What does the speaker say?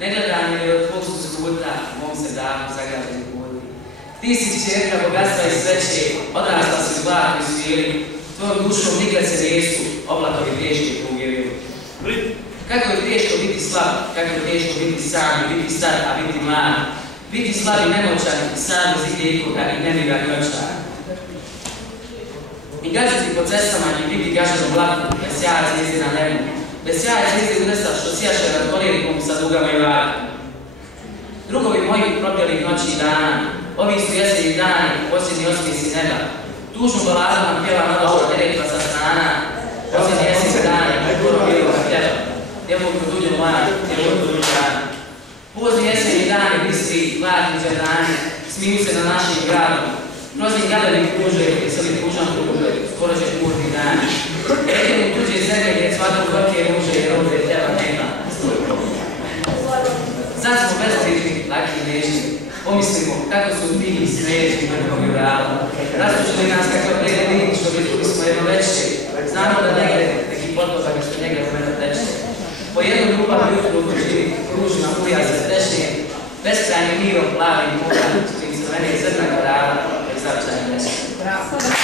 Ne gledam je od tvog su skuta, u mom se dahu zagrađeni vodi. Ti si čerka bogatstva i sreće, odrasla si u zlatnoj svili, tvojom dušom nikad se nisu oblatovi teške uvjerili. Kako je teško biti slab, kako je teško biti sam, biti star, a biti mlad. Biti slab i nemoćan, sam bez ikoga i nemiran i očar. I gađati po cestama i biti gažan u blaku, bez sjaja zvijezdi na nebu. Bez sjaja zvijezdi unesa što sjaše nad kolijenikom sa dugama i vratom. Drugovi moji propjelih noći i dana, ovi su jeseni dani, posljednji osmijesi neba. Tužnu baladu nam pjeva nadošla Neretva sa strana, posljednji jeseni dani, preporo bijelog hljeba. Djevojku tuđu mlad, djevojku tuđu rana. Pozni jeseni dani, bistri, hladni džerdani, smiju se na našim gradom. Grozni gradovi kuže, veseli tužan kuže, skoro će kurni dani. Jedinu tuđe zemlje gdje cvatu vrke ruže i roze teba nema. Sad smo bezbrižni, laki i nežni. Pomislimo kako su bili srežni vrhom i vrala. Rastučili nas kako prije vidi što bili smo jedno veće. Znamo da negde neki potopak što njega u mene teče. Po jednom ljubav jutru u kućini kružna uja se tešnje. Beskrajnim mirom plavim muka, s kojim se mene iz zrna gorala, bez zapčanim nešto.